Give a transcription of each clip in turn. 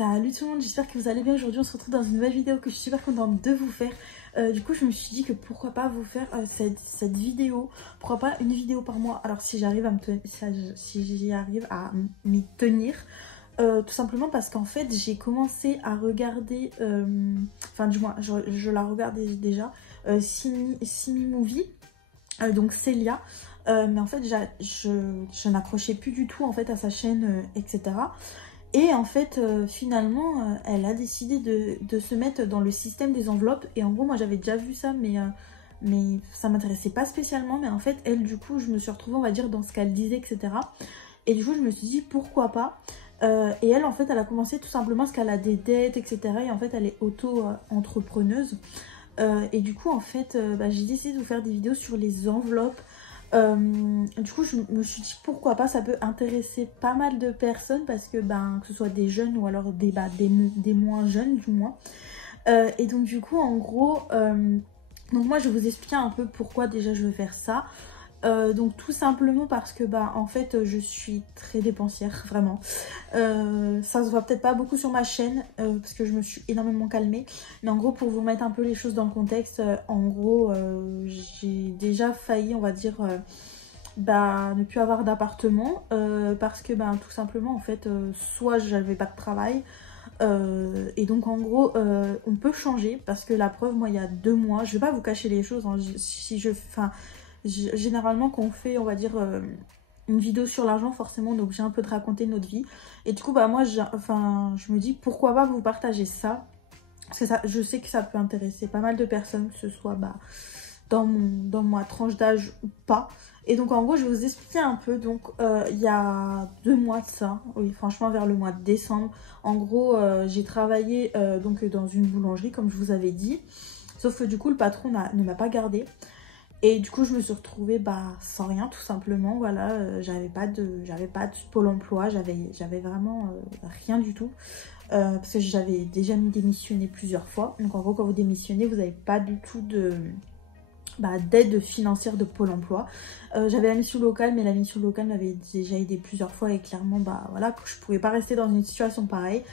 Salut tout le monde, j'espère que vous allez bien. Aujourd'hui on se retrouve dans une nouvelle vidéo que je suis super contente de vous faire. Du coup je me suis dit que pourquoi pas vous faire cette vidéo, pourquoi pas une vidéo par mois. Alors si j'arrive à m'y tenir, tout simplement parce qu'en fait j'ai commencé à regarder, enfin du moins je la regardais déjà, Simi Movie, donc Célia. Mais en fait je n'accrochais plus du tout en fait à sa chaîne, etc. Et en fait, finalement, elle a décidé de se mettre dans le système des enveloppes. Et en gros, moi, j'avais déjà vu ça, mais ça m'intéressait pas spécialement. Mais en fait, elle, du coup, je me suis retrouvée, on va dire, dans ce qu'elle disait, etc. Et du coup, je me suis dit, pourquoi pas. Et elle, en fait, elle a commencé tout simplement parce qu'elle a des dettes, etc. Et en fait, elle est auto-entrepreneuse. Et du coup, en fait, j'ai décidé de vous faire des vidéos sur les enveloppes. Du coup je me suis dit pourquoi pas, ça peut intéresser pas mal de personnes parce que que ce soit des jeunes ou alors des moins jeunes du moins. Et donc du coup en gros donc moi je vais vous expliquer un peu pourquoi déjà je veux faire ça. Donc tout simplement parce que en fait je suis très dépensière vraiment. Ça se voit peut-être pas beaucoup sur ma chaîne parce que je me suis énormément calmée, mais en gros pour vous mettre un peu les choses dans le contexte, en gros j'ai déjà failli, on va dire, ne plus avoir d'appartement parce que tout simplement en fait soit j'avais pas de travail, et donc en gros on peut changer parce que la preuve, moi il y a 2 mois, je vais pas vous cacher les choses, hein, généralement quand on fait, on va dire, une vidéo sur l'argent, forcément on est obligé un peu de raconter notre vie. Et du coup moi je me dis pourquoi pas vous partager ça. Parce que je sais que ça peut intéresser pas mal de personnes, que ce soit dans ma tranche d'âge ou pas. Et donc en gros je vais vous expliquer un peu. Donc il y a 2 mois de ça, oui franchement vers le mois de décembre, en gros j'ai travaillé donc dans une boulangerie comme je vous avais dit. Sauf que du coup le patron ne m'a pas gardée. Et du coup je me suis retrouvée sans rien tout simplement, voilà. J'avais pas de Pôle emploi, j'avais vraiment rien du tout. Parce que j'avais déjà démissionné plusieurs fois. Donc en gros quand vous démissionnez vous n'avez pas du tout d'aide financière de Pôle emploi. J'avais la mission locale, mais la mission locale m'avait déjà aidé plusieurs fois. Et clairement voilà, que je pouvais pas rester dans une situation pareille.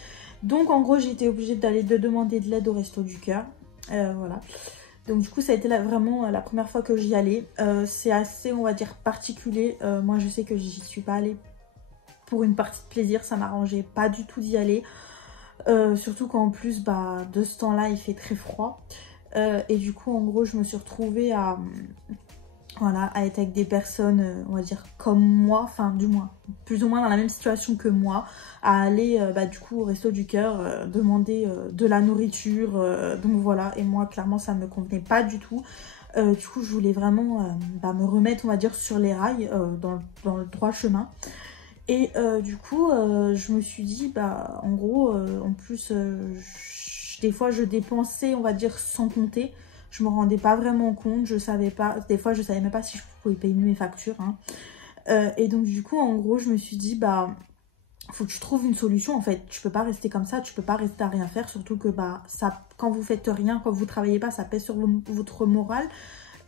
Donc en gros j'ai été obligée de demander de l'aide au Resto du Cœur, voilà. Donc du coup ça a été vraiment la première fois que j'y allais. C'est assez, on va dire, particulier. Moi je sais que j'y suis pas allée pour une partie de plaisir, ça m'arrangeait pas du tout d'y aller. Surtout qu'en plus de ce temps-là il fait très froid. Et du coup en gros je me suis retrouvée à être avec des personnes, on va dire comme moi, enfin du moins plus ou moins dans la même situation que moi, à aller du coup au Resto du Cœur, demander de la nourriture, donc voilà. Et moi clairement ça me convenait pas du tout. Du coup je voulais vraiment me remettre, on va dire, sur les rails, dans le droit chemin. Et du coup je me suis dit en gros en plus des fois je dépensais, on va dire, sans compter. Je me rendais pas vraiment compte, je savais pas, des fois je savais même pas si je pouvais payer mes factures, hein. Et donc du coup en gros je me suis dit faut que tu trouves une solution en fait. Tu peux pas rester comme ça, tu peux pas rester à rien faire, surtout que ça, quand vous faites rien, quand vous travaillez pas, ça pèse sur votre morale.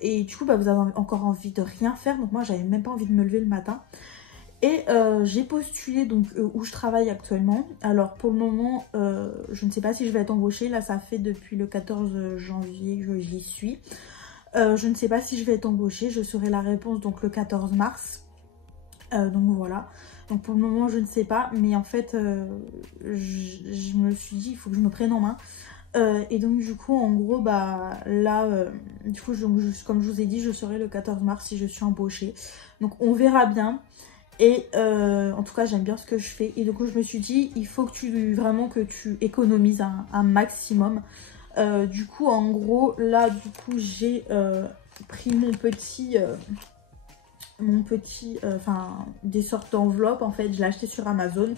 Et du coup vous avez encore envie de rien faire. Donc moi j'avais même pas envie de me lever le matin. Et j'ai postulé donc où je travaille actuellement. Alors pour le moment je ne sais pas si je vais être embauchée. Là ça fait depuis le 14 janvier que j'y suis. Je ne sais pas si je vais être embauchée. Je saurai la réponse donc le 14 mars. Donc voilà. Donc pour le moment je ne sais pas. Mais en fait je me suis dit il faut que je me prenne en main. Et donc du coup en gros là du coup comme je vous ai dit, je saurai le 14 mars si je suis embauchée. Donc on verra bien. Et en tout cas j'aime bien ce que je fais. Et donc je me suis dit il faut que tu économises un maximum. Du coup en gros là du coup j'ai pris des sortes d'enveloppes. En fait je l'ai acheté sur Amazon.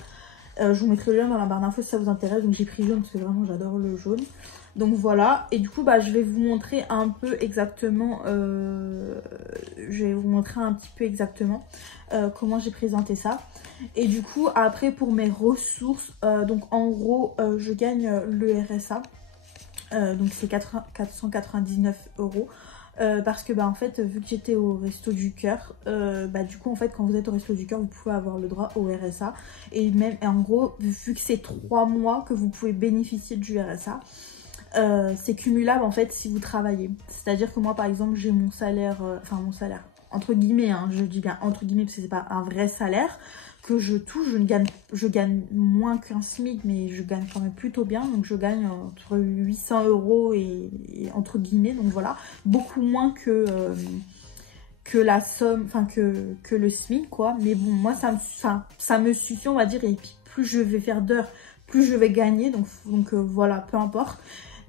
Je vous mettrai le lien dans la barre d'infos si ça vous intéresse. Donc j'ai pris jaune parce que vraiment j'adore le jaune. Donc voilà. Et du coup je vais vous montrer un peu exactement, comment j'ai présenté ça. Et du coup après pour mes ressources, donc en gros je gagne le RSA. Donc c'est 499 €. parce que bah en fait vu que j'étais au Resto du Cœur, bah du coup en fait quand vous êtes au Resto du Cœur vous pouvez avoir le droit au RSA, et même et en gros vu que c'est 3 mois que vous pouvez bénéficier du RSA, c'est cumulable en fait si vous travaillez. C'est à dire que moi par exemple j'ai mon salaire, enfin mon salaire entre guillemets, hein, je dis bien entre guillemets parce que c'est pas un vrai salaire que je touche, je gagne moins qu'un SMIC, mais je gagne quand même plutôt bien, donc je gagne entre 800 € et entre guillemets, donc voilà, beaucoup moins que la somme, enfin que le SMIC quoi, mais bon moi ça me suffit on va dire, et puis plus je vais faire d'heures, plus je vais gagner, donc voilà, peu importe.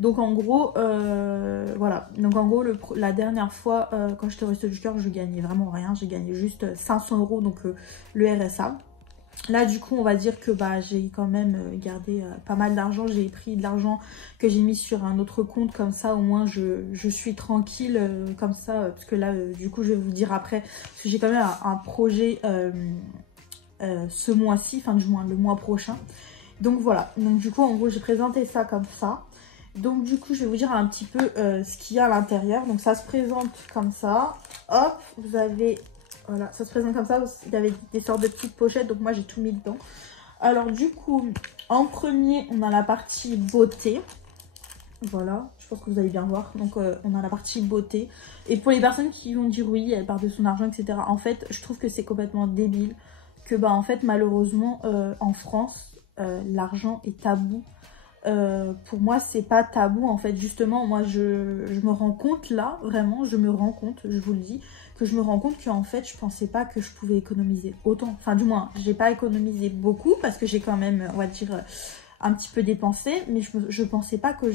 Donc en gros, voilà. Donc en gros, la dernière fois, quand j'étais au Resto du Cœur, je gagnais vraiment rien. J'ai gagné juste 500 €, donc le RSA. Là, du coup, on va dire que bah, j'ai quand même gardé pas mal d'argent. J'ai pris de l'argent que j'ai mis sur un autre compte. Comme ça, au moins, je suis tranquille. Comme ça, parce que là, du coup, je vais vous dire après. Parce que j'ai quand même un projet ce mois-ci, fin du mois, le mois prochain. Donc voilà. Donc du coup, en gros, j'ai présenté ça comme ça. Donc du coup je vais vous dire un petit peu ce qu'il y a à l'intérieur. Donc ça se présente comme ça. Hop, vous avez, voilà, ça se présente comme ça. Il y avait des sortes de petites pochettes, donc moi j'ai tout mis dedans. Alors du coup, en premier on a la partie beauté. Voilà, je pense que vous allez bien voir. Donc on a la partie beauté. Et pour les personnes qui vont dire oui, elle part de son argent, etc. En fait, je trouve que c'est complètement débile. Que bah en fait malheureusement en France, l'argent est tabou. Pour moi c'est pas tabou en fait, justement moi je me rends compte là, vraiment je me rends compte, je vous le dis, que je me rends compte qu'en fait je pensais pas que je pouvais économiser autant, enfin du moins j'ai pas économisé beaucoup parce que j'ai quand même on va dire un petit peu dépensé, mais je pensais pas que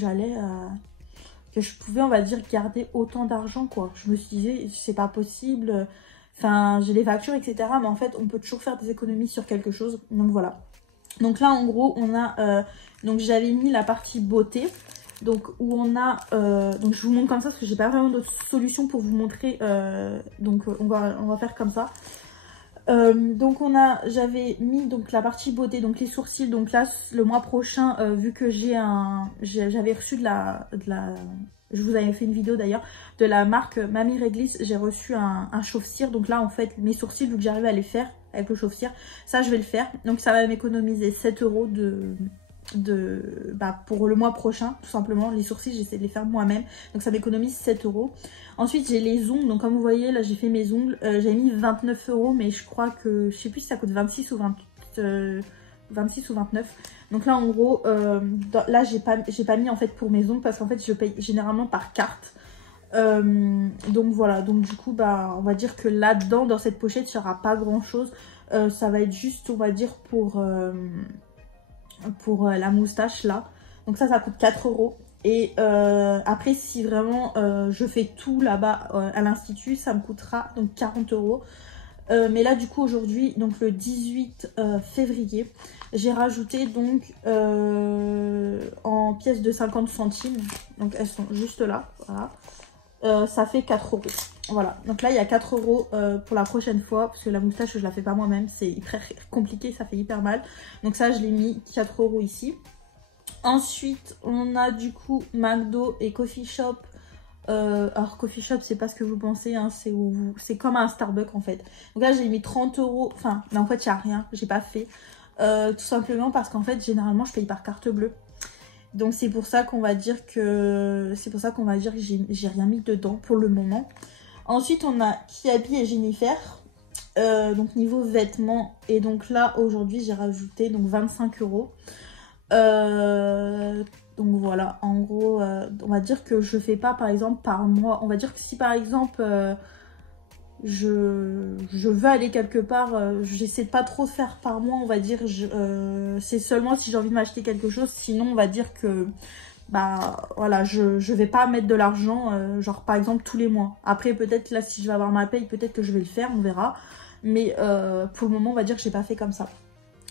que je pouvais on va dire garder autant d'argent quoi. Je me suis dit c'est pas possible, enfin j'ai les factures etc, mais en fait on peut toujours faire des économies sur quelque chose, donc voilà. Donc là en gros on a donc j'avais mis la partie beauté, donc où on a donc je vous montre comme ça parce que j'ai pas vraiment d'autre solution pour vous montrer, donc on va faire comme ça. Donc j'avais mis donc la partie beauté, donc les sourcils. Donc là le mois prochain, vu que j'avais reçu je vous avais fait une vidéo d'ailleurs de la marque Mamie Réglisse, j'ai reçu un chauffe-cire. Donc là en fait mes sourcils, vu que j'arrive à les faire avec le chauffe-cire, ça je vais le faire. Donc ça va m'économiser 7 € pour le mois prochain, tout simplement. Les sourcils j'essaie de les faire moi-même, donc ça m'économise 7 €. Ensuite j'ai les ongles, donc comme vous voyez là j'ai fait mes ongles, j'ai mis 29 €, mais je crois que je sais plus si ça coûte 26 ou 26 ou 29. Donc là en gros là j'ai pas mis en fait pour mes ongles parce qu'en fait je paye généralement par carte. Donc voilà, donc du coup bah on va dire que là dedans dans cette pochette il n'y aura pas grand chose, ça va être juste on va dire pour la moustache là. Donc ça coûte 4 €. Et après si vraiment je fais tout là-bas à l'institut, ça me coûtera donc 40 €. Mais là du coup aujourd'hui, donc le 18 février, j'ai rajouté donc en pièces de 50 centimes, donc elles sont juste là, voilà. Ça fait 4 €. Voilà, donc là il y a 4 € pour la prochaine fois, parce que la moustache je la fais pas moi-même, c'est hyper compliqué, ça fait hyper mal. Donc ça je l'ai mis 4 € ici. Ensuite on a du coup McDo et Coffee Shop. Alors Coffee Shop c'est pas ce que vous pensez, hein, c'est comme un Starbucks en fait. Donc là j'ai mis 30 €, enfin mais en fait il n'y a rien, j'ai pas fait. Tout simplement parce qu'en fait généralement je paye par carte bleue. Donc c'est pour ça qu'on va dire que j'ai rien mis dedans pour le moment. Ensuite on a Kiabi et Jennifer, donc niveau vêtements, et donc là aujourd'hui j'ai rajouté donc 25 €. Donc voilà, en gros on va dire que je fais pas par exemple par mois. On va dire que si par exemple je veux aller quelque part, j'essaie de pas trop faire par mois, on va dire. C'est seulement si j'ai envie de m'acheter quelque chose, sinon on va dire que bah voilà, je vais pas mettre de l'argent genre par exemple tous les mois. Après peut-être là si je vais avoir ma paye, peut-être que je vais le faire, on verra. Mais pour le moment on va dire que j'ai pas fait comme ça.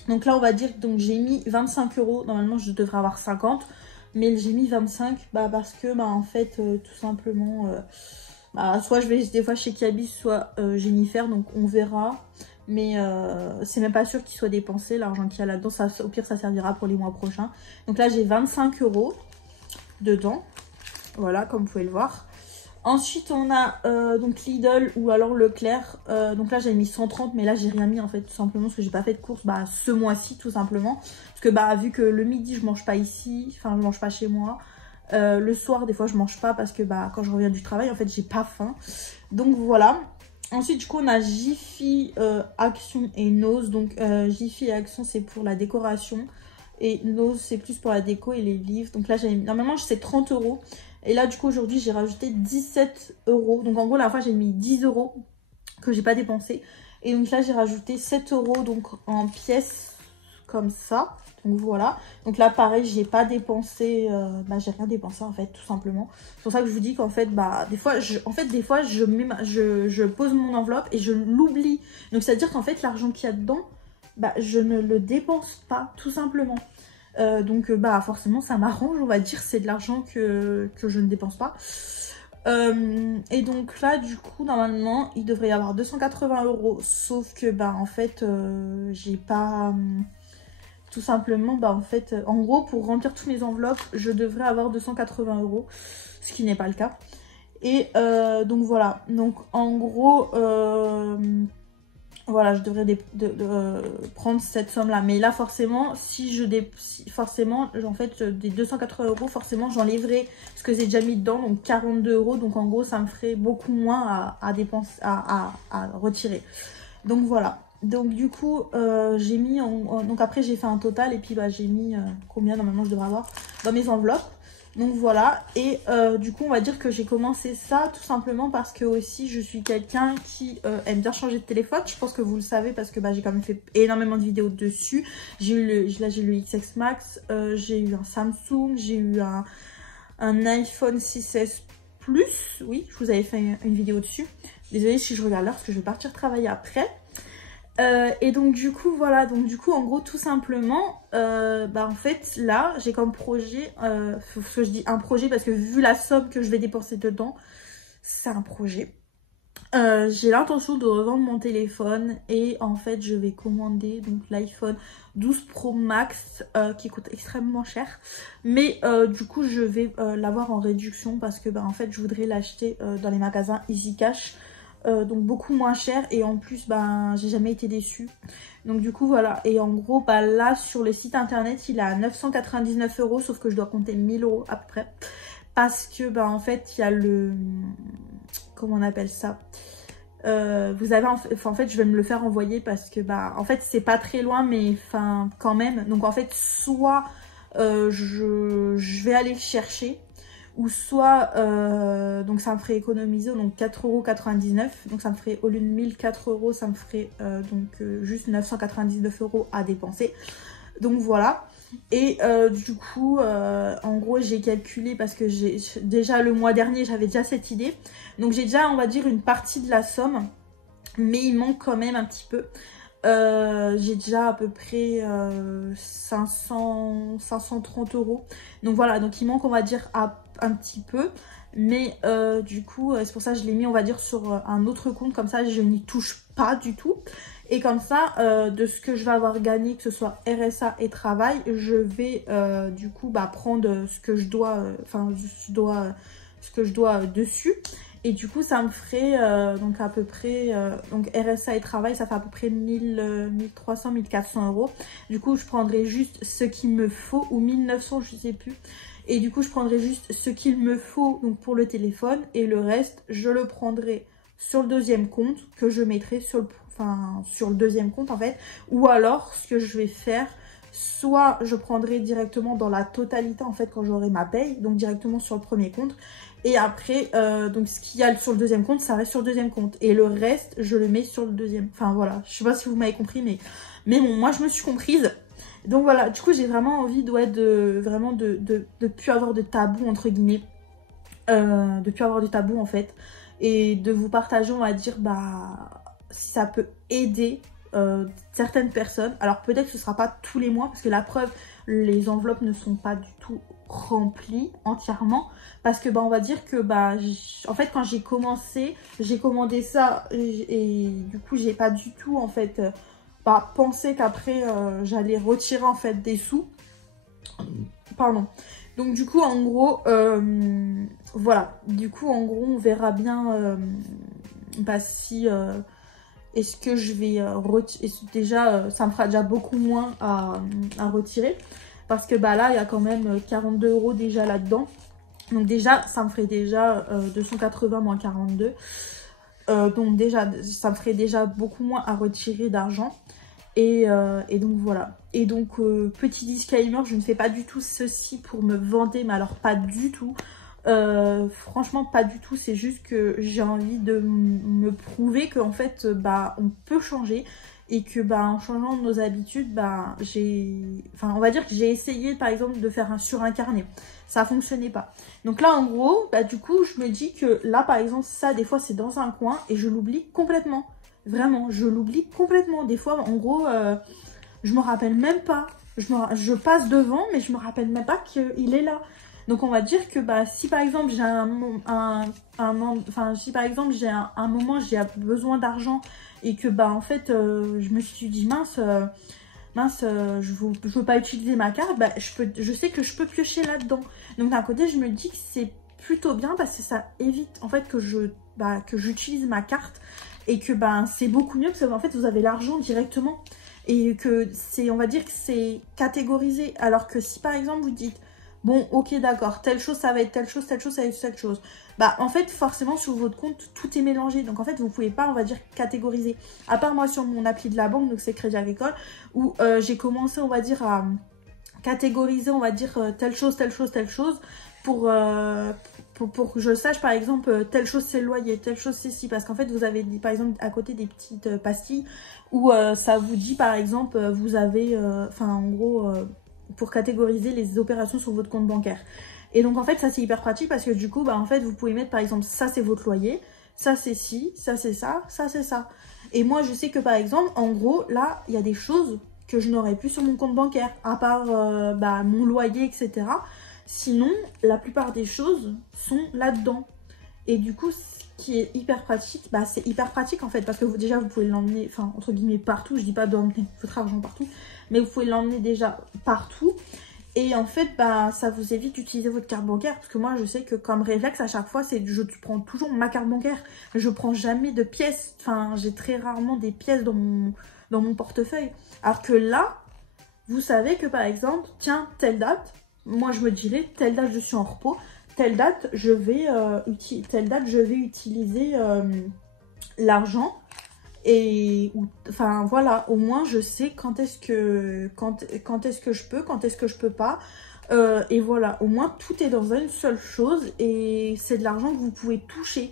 Donc là on va dire donc j'ai mis 25 €, normalement je devrais avoir 50, mais j'ai mis 25 parce que bah en fait tout simplement soit je vais des fois chez Kiabi, soit Jennifer, donc on verra. Mais c'est même pas sûr qu'il soit dépensé l'argent qu'il y a là-dedans, au pire ça servira pour les mois prochains. Donc là j'ai 25 € dedans, voilà comme vous pouvez le voir. Ensuite, on a donc Lidl ou alors Leclerc. Donc là, j'avais mis 130, mais là, j'ai rien mis en fait, tout simplement parce que j'ai pas fait de course ce mois-ci, tout simplement. Parce que vu que le midi, je mange pas ici, enfin, je mange pas chez moi. Le soir, des fois, je mange pas parce que quand je reviens du travail, en fait, j'ai pas faim. Donc voilà. Ensuite, du coup, on a Jiffy, Action et Nose. Donc, Jiffy et Action, c'est pour la décoration. Et Nose, c'est plus pour la déco et les livres. Donc là, normalement, c'est 30 €. Et là, du coup, aujourd'hui, j'ai rajouté 17 €. Donc, en gros, la fois, j'ai mis 10 € que j'ai pas dépensé. Et donc là, j'ai rajouté 7 € donc en pièces comme ça. Donc voilà. Donc là, pareil, j'ai pas dépensé. J'ai rien dépensé en fait, tout simplement. C'est pour ça que je vous dis qu'en fait, des fois, je pose mon enveloppe et je l'oublie. Donc c'est-à-dire qu'en fait, l'argent qu'il y a dedans, je ne le dépense pas, tout simplement. Donc forcément, ça m'arrange, on va dire. C'est de l'argent que je ne dépense pas. Et donc là, du coup, normalement, il devrait y avoir 280 €. Sauf que, en fait, j'ai pas... tout simplement, en gros, pour remplir toutes mes enveloppes, je devrais avoir 280 €, ce qui n'est pas le cas. Et donc voilà, donc en gros, voilà, je devrais prendre cette somme-là. Mais là, forcément, en fait, des 280 €, forcément, j'enlèverai ce que j'ai déjà mis dedans, donc 42 €. Donc en gros, ça me ferait beaucoup moins à dépenser, à retirer. Donc voilà. Donc du coup, j'ai mis, donc après j'ai fait un total et puis j'ai mis combien normalement je devrais avoir dans mes enveloppes. Donc voilà, et du coup on va dire que j'ai commencé ça tout simplement parce que aussi je suis quelqu'un qui aime bien changer de téléphone. Je pense que vous le savez parce que j'ai quand même fait énormément de vidéos dessus. J'ai eu j'ai le XS Max, j'ai eu un Samsung, j'ai eu un iPhone 6S Plus. Oui, je vous avais fait une vidéo dessus. Désolée si je regarde l'heure parce que je vais partir travailler après. Et donc du coup voilà, donc du coup en gros tout simplement en fait là j'ai comme projet, je dis un projet parce que vu la somme que je vais dépenser dedans, c'est un projet. J'ai l'intention de revendre mon téléphone et en fait je vais commander donc l'iPhone 12 Pro Max qui coûte extrêmement cher, mais du coup je vais l'avoir en réduction parce que en fait je voudrais l'acheter dans les magasins Easy Cash. Donc beaucoup moins cher et en plus j'ai jamais été déçue. Donc du coup voilà, et en gros là sur le site internet il est à 999 €, sauf que je dois compter 1000 € à peu près parce que en fait il y a le, comment on appelle ça, vous avez en fait je vais me le faire envoyer parce que en fait c'est pas très loin mais quand même. Donc en fait soit je vais aller le chercher, ou soit donc ça me ferait économiser donc 4,99 €. Donc ça me ferait, au lieu de 1004 €, ça me ferait juste 999 € à dépenser. Donc voilà. Et du coup en gros j'ai calculé parce que j'ai déjà le mois dernier j'avais déjà cette idée. Donc j'ai déjà, on va dire, une partie de la somme, mais il manque quand même un petit peu. J'ai déjà à peu près 530 €. Donc voilà, donc il manque, on va dire, un petit peu. Mais du coup, c'est pour ça que je l'ai mis, on va dire, sur un autre compte. Comme ça, je n'y touche pas du tout. Et comme ça, de ce que je vais avoir gagné, que ce soit RSA et travail, je vais du coup prendre ce que je dois, ce que je dois dessus. Et du coup, ça me ferait donc à peu près, donc RSA et travail, ça fait à peu près 1300, 1400 €. Du coup, je prendrai juste ce qu'il me faut, ou 1900, je sais plus. Et du coup, je prendrai juste ce qu'il me faut donc pour le téléphone. Et le reste, je le prendrai sur le deuxième compte, que je mettrai sur le deuxième compte en fait. Ou alors, ce que je vais faire, soit je prendrai directement dans la totalité en fait quand j'aurai ma paye, donc directement sur le premier compte. Et après, donc ce qu'il y a sur le deuxième compte, ça reste sur le deuxième compte. Et le reste, je le mets sur le deuxième. Enfin voilà, je sais pas si vous m'avez compris, mais bon, moi je me suis comprise. Donc voilà, du coup j'ai vraiment envie de plus avoir de tabou entre guillemets. De plus avoir de tabou en fait. Et de vous partager, on va dire, si ça peut aider certaines personnes. Alors peut-être que ce sera pas tous les mois, parce que la preuve, les enveloppes ne sont pas du tout remplies entièrement. Parce que on va dire que en fait quand j'ai commencé, j'ai commandé ça et du coup j'ai pas du tout en fait pensé qu'après j'allais retirer en fait des sous. Pardon. Donc du coup en gros voilà, du coup en gros on verra bien bah, si est-ce que je vais déjà ça me fera déjà beaucoup moins à retirer, parce que bah là il y a quand même 42 € déjà là-dedans. Donc déjà ça me ferait déjà 280 moins 42. Donc déjà ça me ferait déjà beaucoup moins à retirer d'argent. Et donc voilà. Et donc petit disclaimer, je ne fais pas du tout ceci pour me vanter, mais alors pas du tout. Franchement pas du tout, c'est juste que j'ai envie de me prouver qu'en fait bah on peut changer, et que bah en changeant nos habitudes bah on va dire que j'ai essayé par exemple de faire sur un carnet, ça fonctionnait pas. Donc là en gros bah du coup je me dis que là par exemple ça des fois c'est dans un coin et je l'oublie complètement. Vraiment, je l'oublie complètement. Des fois, en gros, je me rappelle même pas. Je passe devant, mais je me rappelle même pas qu'il est là. Donc, on va dire que bah, si par exemple j'ai si par exemple j'ai un moment j'ai besoin d'argent et que bah en fait je me suis dit mince, je veux pas utiliser ma carte, bah, je sais que je peux piocher là-dedans. Donc d'un côté, je me dis que c'est plutôt bien parce que ça évite en fait que j'utilise ma carte. Et que ben c'est beaucoup mieux parce qu'en fait vous avez l'argent directement. Et que c'est, on va dire que c'est catégorisé. Alors que si par exemple vous dites, bon ok d'accord, telle chose ça va être telle chose, telle chose ça va être telle chose. Bah en fait forcément sur votre compte tout est mélangé. Donc en fait vous pouvez pas on va dire catégoriser. À part moi sur mon appli de la banque, donc c'est Crédit Agricole, où j'ai commencé on va dire à catégoriser on va dire telle chose, telle chose, telle chose. Pour que je sache par exemple telle chose c'est le loyer, telle chose c'est ci, parce qu'en fait vous avez par exemple à côté des petites pastilles où ça vous dit par exemple vous avez en gros pour catégoriser les opérations sur votre compte bancaire. Et donc en fait ça c'est hyper pratique parce que du coup bah en fait vous pouvez mettre par exemple ça c'est votre loyer, ça c'est ci, ça c'est ça, ça c'est ça. Et moi je sais que par exemple en gros là il y a des choses que je n'aurais plus sur mon compte bancaire à part mon loyer etc. Sinon, la plupart des choses sont là-dedans. Et du coup, ce qui est hyper pratique, bah, c'est hyper pratique en fait. Parce que déjà, vous pouvez l'emmener, enfin, entre guillemets, partout. Je dis pas d'emmener votre argent partout. Mais vous pouvez l'emmener déjà partout. Et en fait, bah, ça vous évite d'utiliser votre carte bancaire. Parce que moi, je sais que comme réflexe, à chaque fois, je prends toujours ma carte bancaire. Je prends jamais de pièces. Enfin, j'ai très rarement des pièces dans mon portefeuille. Alors que là, vous savez que par exemple, tiens, telle date, moi je me dirais, telle date je suis en repos, telle date je vais, utiliser l'argent. Et enfin voilà, au moins je sais quand est-ce que je peux, quand est-ce que je peux pas. Et voilà, au moins tout est dans une seule chose et c'est de l'argent que vous pouvez toucher.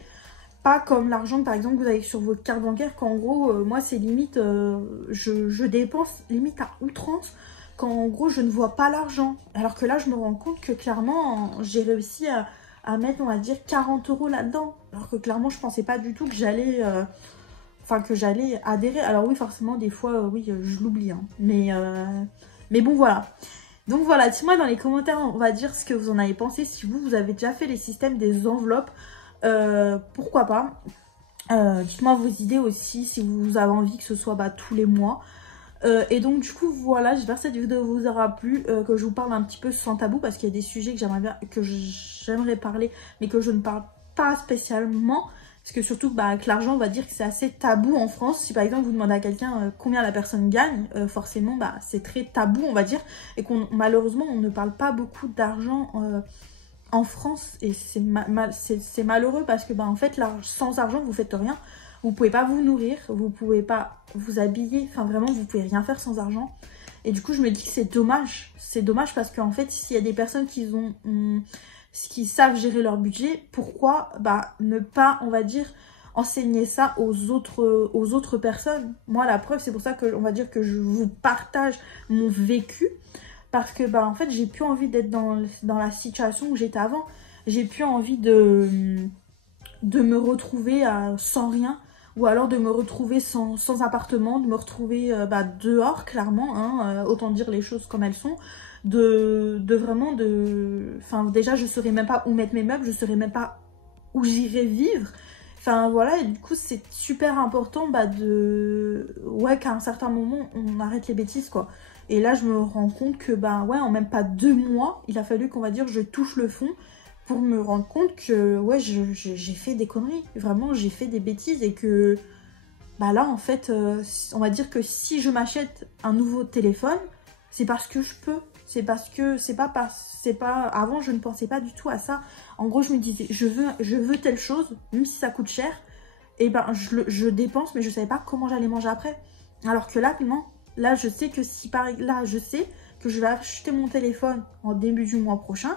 Pas comme l'argent par exemple que vous avez sur votre carte bancaire, qu'en gros moi c'est limite, je dépense limite à outrance. Quand en gros je ne vois pas l'argent. Alors que là je me rends compte que clairement j'ai réussi à mettre on va dire 40 € là-dedans. Alors que clairement je pensais pas du tout que j'allais adhérer. Alors oui forcément des fois oui je l'oublie hein. Mais bon voilà. Donc voilà, dites-moi dans les commentaires on va dire ce que vous en avez pensé. Si vous avez déjà fait les systèmes des enveloppes, pourquoi pas. Dites-moi vos idées aussi si vous avez envie que ce soit tous les mois. Et donc du coup voilà, j'espère que cette vidéo vous aura plu, que je vous parle un petit peu sans tabou parce qu'il y a des sujets que j'aimerais parler mais que je ne parle pas spécialement, parce que surtout avec l'argent on va dire que c'est assez tabou en France. Si par exemple vous demandez à quelqu'un combien la personne gagne, forcément c'est très tabou on va dire, et malheureusement on ne parle pas beaucoup d'argent en France, et c'est malheureux parce que en fait sans argent vous faites rien. Vous pouvez pas vous nourrir, vous pouvez pas vous habiller, enfin vraiment vous pouvez rien faire sans argent. Et du coup je me dis que c'est dommage. C'est dommage parce qu'en fait s'il y a des personnes qui savent gérer leur budget, pourquoi ne pas on va dire enseigner ça aux autres personnes. Moi la preuve c'est pour ça que on va dire que je vous partage mon vécu. Parce que en fait j'ai plus envie d'être dans la situation où j'étais avant. J'ai plus envie de me retrouver sans rien. Ou alors de me retrouver sans appartement, de me retrouver dehors, clairement, hein, autant dire les choses comme elles sont. Enfin, déjà, je ne saurais même pas où mettre mes meubles, je ne saurais même pas où j'irai vivre. Enfin, voilà, et du coup, c'est super important qu'à un certain moment, on arrête les bêtises, quoi. Et là, je me rends compte que, bah ouais, en même pas 2 mois, il a fallu qu'on va dire je touche le fond pour me rendre compte que, ouais, j'ai fait des conneries. Vraiment, j'ai fait des bêtises et que, bah là, en fait, on va dire que si je m'achète un nouveau téléphone, c'est parce que je peux. C'est parce que, avant, je ne pensais pas du tout à ça. En gros, je me disais, je veux telle chose, même si ça coûte cher, et ben, je dépense, mais je savais pas comment j'allais manger après. Alors que là, non. Là, je sais que là, je sais que je vais acheter mon téléphone en début du mois prochain.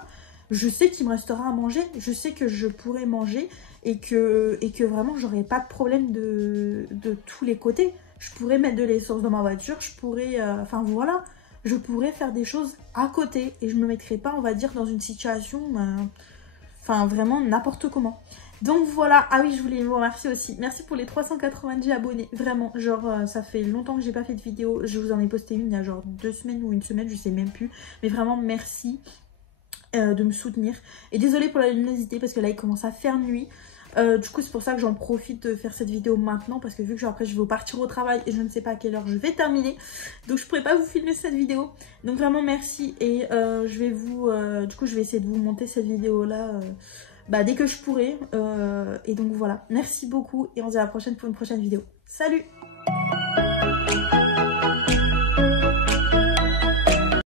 Je sais qu'il me restera à manger. Je sais que je pourrai manger et que vraiment, j'aurai pas de problème de tous les côtés. Je pourrais mettre de l'essence dans ma voiture. Je pourrais... Enfin, voilà. Je pourrais faire des choses à côté. Et je me mettrai pas, on va dire, dans une situation... Enfin, vraiment n'importe comment. Donc voilà, ah oui, je voulais vous remercier aussi. Merci pour les 390 abonnés. Vraiment, genre, ça fait longtemps que j'ai pas fait de vidéo. Je vous en ai posté une il y a genre 2 semaines ou une semaine, je sais même plus. Mais vraiment, merci de me soutenir. Et désolée pour la luminosité parce que là, il commence à faire nuit. Du coup, c'est pour ça que j'en profite de faire cette vidéo maintenant. Parce que vu que après, je vais partir au travail et je ne sais pas à quelle heure je vais terminer. Donc, je pourrais pas vous filmer cette vidéo. Donc, vraiment, merci. Et je vais vous... du coup, je vais essayer de vous monter cette vidéo-là... bah, dès que je pourrai. Et donc voilà, merci beaucoup et on se dit à la prochaine pour une prochaine vidéo. Salut!